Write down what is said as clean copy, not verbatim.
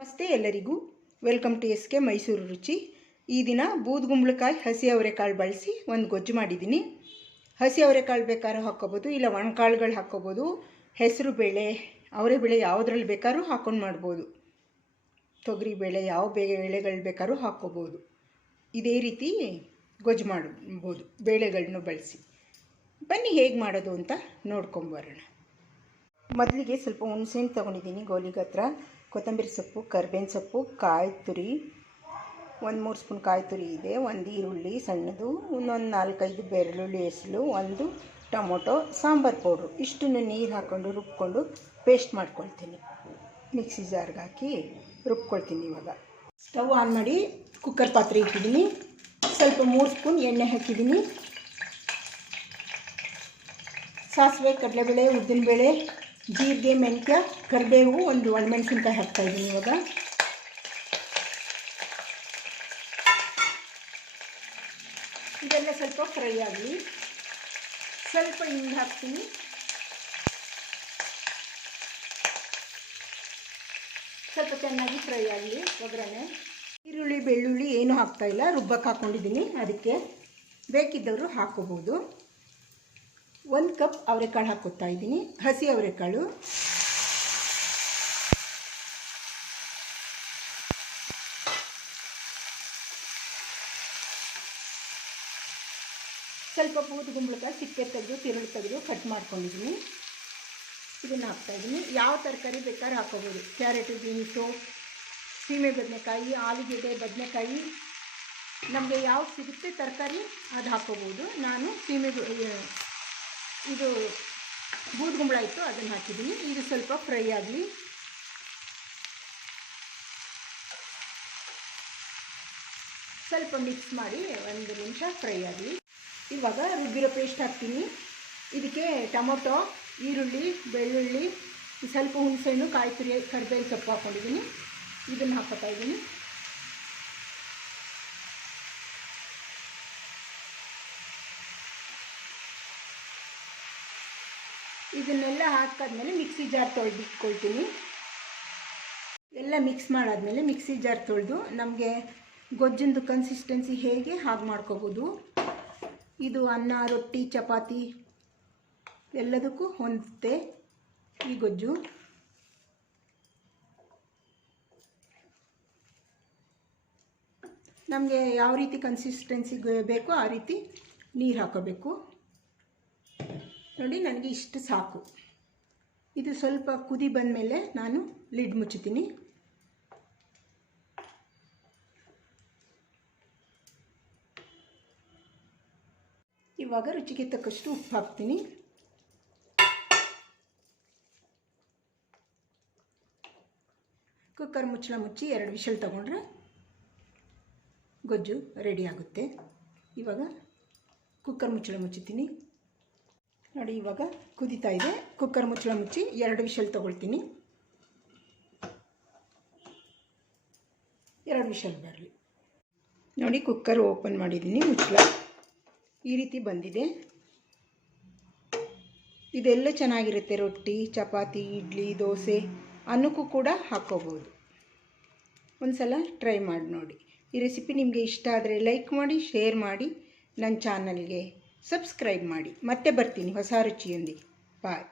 ನಮಸ್ತೆ ಎಲ್ಲರಿಗೂ welcome to S K Mysuru Ruchi. ಈ ದಿನ ಬೂದುಗುಂಬಳಕಾಯಿ ಹಸಿ ಅವರೆಕಾಳು ಬಳಸಿ ಒಂದು ಗೊಜ್ಜು ಮಾಡಿದ್ದೀನಿ. ಹಸಿ ಅವರೆಕಾಳು ಬೇಕಾದ್ರೂ ಹಾಕ್ಕೋಬೋದು, ಇಲ್ಲ ಒಣಕಾಳುಗಳು ಹಾಕ್ಕೋಬೋದು. ಹೆಸರು ಬೇಳೆ, ಅವರೆಬೇಳೆ ಯಾವುದ್ರಲ್ಲಿ ಬೇಕಾದ್ರೂ ಹಾಕ್ಕೊಂಡು ಮಾಡ್ಬೋದು. ತೊಗರಿಬೇಳೆ, ಯಾವ ಬೇಳೆಗಳು ಬೇಕಾದ್ರೂ ಹಾಕ್ಕೋಬೋದು. ಇದೇ ರೀತಿ ಗೊಜ್ಜು ಮಾಡ್ಬೋದು ಬೇಳೆಗಳನ್ನು ಬಳಸಿ. ಬನ್ನಿ ಹೇಗೆ ಮಾಡೋದು ಅಂತ ನೋಡ್ಕೊಂಬರೋಣ. ಮೊದಲಿಗೆ ಸ್ವಲ್ಪ ಹುಣಸೆಹಣ್ಣು ತೊಗೊಂಡಿದ್ದೀನಿ, ಗೋಲಿಗೆ ಹತ್ರ. ಕೊತ್ತಂಬರಿ ಸೊಪ್ಪು, ಕರಿಬೇವಿನ ಸೊಪ್ಪು, ಕಾಯಿ ತುರಿ, 1-3 ಸ್ಪೂನ್ ಕಾಯಿ ತುರಿ ಇದೆ, 1 ಈರುಳ್ಳಿ ಸಣ್ಣದು, ಇನ್ನೊಂದು 4-5 ಬೆಳ್ಳುಳ್ಳಿ ಹೆಸರು, 1 ಟೊಮೊಟೊ, ಸಾಂಬಾರು ಪೌಡ್ರು. ಇಷ್ಟನ್ನು ನೀರು ಹಾಕ್ಕೊಂಡು ರುಬ್ಕೊಂಡು ಪೇಸ್ಟ್ ಮಾಡ್ಕೊಳ್ತೀನಿ. ಮಿಕ್ಸಿ ಜಾರ್ಗೆ ಹಾಕಿ ರುಬ್ಕೊಳ್ತೀನಿ. ಇವಾಗ ಸ್ಟವ್ ಆನ್ ಮಾಡಿ ಕುಕ್ಕರ್ ಪಾತ್ರೆ ಇಟ್ಟಿದ್ದೀನಿ. ಸ್ವಲ್ಪ 3 ಸ್ಪೂನ್ ಎಣ್ಣೆ ಹಾಕಿದ್ದೀನಿ. ಸಾಸಿವೆ, ಕಡಲೆಬೇಳೆ, ಉದ್ದಿನಬೇಳೆ, ಜೀರಿಗೆ, ಮೆಂತ್ಯ, ಕರಿಬೇವು, 1 ಒಣಮೆಣಸಿನ್ಕಾಯಿ ಹಾಕ್ತಾಯಿದ್ದೀನಿ. ಇವಾಗ ಇದೆಲ್ಲ ಸ್ವಲ್ಪ ಫ್ರೈ ಆಗಲಿ. ಸ್ವಲ್ಪ ಹಿಂಗೆ ಹಾಕ್ತೀನಿ. ಸ್ವಲ್ಪ ಚೆನ್ನಾಗಿ ಫ್ರೈ ಆಗಲಿ ಒಗ್ಗರಣೆ. ಈರುಳ್ಳಿ, ಬೆಳ್ಳುಳ್ಳಿ ಏನೂ ಹಾಕ್ತಾಯಿಲ್ಲ, ರುಬ್ಬಕ್ಕೆ ಹಾಕ್ಕೊಂಡಿದ್ದೀನಿ. ಅದಕ್ಕೆ ಬೇಕಿದ್ದವರು ಹಾಕ್ಕೋಬೋದು. 1 ಕಪ್ ಅವರೆಕಾಳು ಹಾಕ್ಕೊತಾ ಇದ್ದೀನಿ, ಹಸಿ ಅವರೆಕಾಳು. ಸ್ವಲ್ಪ ಬೂದುಗುಂಬಳಕಾಯಿ ಸಿಪ್ಪೆ ತೆಗೆದು ತಿರುಳು ತೆಗೆದು ಕಟ್ ಮಾಡ್ಕೊಂಡಿದ್ದೀನಿ. ಇದನ್ನು ಹಾಕ್ತಾಯಿದ್ದೀನಿ. ಯಾವ ತರಕಾರಿ ಬೇಕಾದ್ರೂ ಹಾಕ್ಕೋಬೋದು. ಕ್ಯಾರೆಟು, ಬೀನ್ಸು, ಸೀಮೆ ಬದನೆಕಾಯಿ, ಆಲೂಗೆಡ್ಡೆ, ಬದನೆಕಾಯಿ, ನಮಗೆ ಯಾವ್ದು ಸಿಗುತ್ತೆ ತರಕಾರಿ ಅದು ಹಾಕ್ಕೋಬೋದು. ನಾನು ಇದು ಬೂದುಗುಂಬಳ ಇತ್ತು, ಅದನ್ನು ಹಾಕಿದ್ದೀನಿ. ಇದು ಸ್ವಲ್ಪ ಫ್ರೈ ಆಗಲಿ. ಸ್ವಲ್ಪ ಮಿಕ್ಸ್ ಮಾಡಿ 1 ನಿಮಿಷ ಫ್ರೈ ಆಗಲಿ. ಇವಾಗ ರುಬ್ಬಿರೋ ಪೇಸ್ಟ್ ಹಾಕ್ತೀನಿ. ಇದಕ್ಕೆ ಟೊಮೊಟೊ, ಈರುಳ್ಳಿ, ಬೆಳ್ಳುಳ್ಳಿ, ಸ್ವಲ್ಪ ಹುಣಸೆಹಣ್ಣು, ಕಾಯಿ ತುರಿ, ಕರಿಬೇವು ಸೊಪ್ಪು ಹಾಕ್ಕೊಂಡಿದ್ದೀನಿ. ಇದನ್ನು ಹಾಕ್ಕೊತಾ ಇದ್ದೀನಿ. ಇದನ್ನೆಲ್ಲ ಹಾಕಾದ್ಮೇಲೆ ಮಿಕ್ಸಿ ಜಾರ್ ತೊಳೆದಿಟ್ಕೊಳ್ತೀನಿ. ಎಲ್ಲ ಮಿಕ್ಸ್ ಮಾಡಾದ್ಮೇಲೆ ಮಿಕ್ಸಿ ಜಾರ್ ತೊಳೆದು ನಮಗೆ ಗೊಜ್ಜಿಂದು ಕನ್ಸಿಸ್ಟೆನ್ಸಿ ಹೇಗೆ ಹಾಗೆ ಮಾಡ್ಕೋಬೋದು. ಇದು ಅನ್ನ, ರೊಟ್ಟಿ, ಚಪಾತಿ ಎಲ್ಲದಕ್ಕೂ ಹೊಂದುತ್ತೆ ಈ ಗೊಜ್ಜು. ನಮಗೆ ಯಾವ ರೀತಿ ಕನ್ಸಿಸ್ಟೆನ್ಸಿ ಬೇಕೋ ಆ ರೀತಿ ನೀರು ಹಾಕೋಬೇಕು. ನೋಡಿ, ನನಗೆ ಇಷ್ಟು ಸಾಕು. ಇದು ಸ್ವಲ್ಪ ಕುದಿ ಬಂದಮೇಲೆ ನಾನು ಲಿಡ್ ಮುಚ್ಚುತ್ತೀನಿ. ಇವಾಗ ರುಚಿಗೆ ತಕ್ಕಷ್ಟು ಉಪ್ಪು ಹಾಕ್ತೀನಿ. ಕುಕ್ಕರ್ ಮುಚ್ಚಳ ಮುಚ್ಚಿ 2 ವಿಷಲ್ ತಗೊಂಡ್ರೆ ಗೊಜ್ಜು ರೆಡಿ ಆಗುತ್ತೆ. ಇವಾಗ ಕುಕ್ಕರ್ ಮುಚ್ಚಳ ಮುಚ್ಚುತ್ತೀನಿ. ನೋಡಿ, ಇವಾಗ ಕುದೀತಾ ಇದೆ. ಕುಕ್ಕರ್ ಮುಚ್ಚಳ ಮುಚ್ಚಿ 2 ವಿಷಲ್ ತೊಗೊಳ್ತೀನಿ. 2 ವಿಷಲ್ ಬರಲಿ. ನೋಡಿ, ಕುಕ್ಕರ್ ಓಪನ್ ಮಾಡಿದ್ದೀನಿ. ಮುಚ್ಚಳ ಈ ರೀತಿ ಬಂದಿದೆ. ಇದೆಲ್ಲ ಚೆನ್ನಾಗಿರುತ್ತೆ. ರೊಟ್ಟಿ, ಚಪಾತಿ, ಇಡ್ಲಿ, ದೋಸೆ, ಅನ್ನಕ್ಕೂ ಕೂಡ ಹಾಕ್ಕೋಬೋದು. ಒಂದು ಸಲ ಟ್ರೈ ಮಾಡಿ ನೋಡಿ. ಈ ರೆಸಿಪಿ ನಿಮಗೆ ಇಷ್ಟ ಆದರೆ ಲೈಕ್ ಮಾಡಿ, ಶೇರ್ ಮಾಡಿ, ನನ್ನ ಚಾನಲ್ಗೆ ಸಬ್ಸ್ಕ್ರೈಬ್ ಮಾಡಿ. ಮತ್ತೆ ಬರ್ತೀನಿ ಹೊಸ ರುಚಿಯೊಂದಿಗೆ. ಬಾಯ್.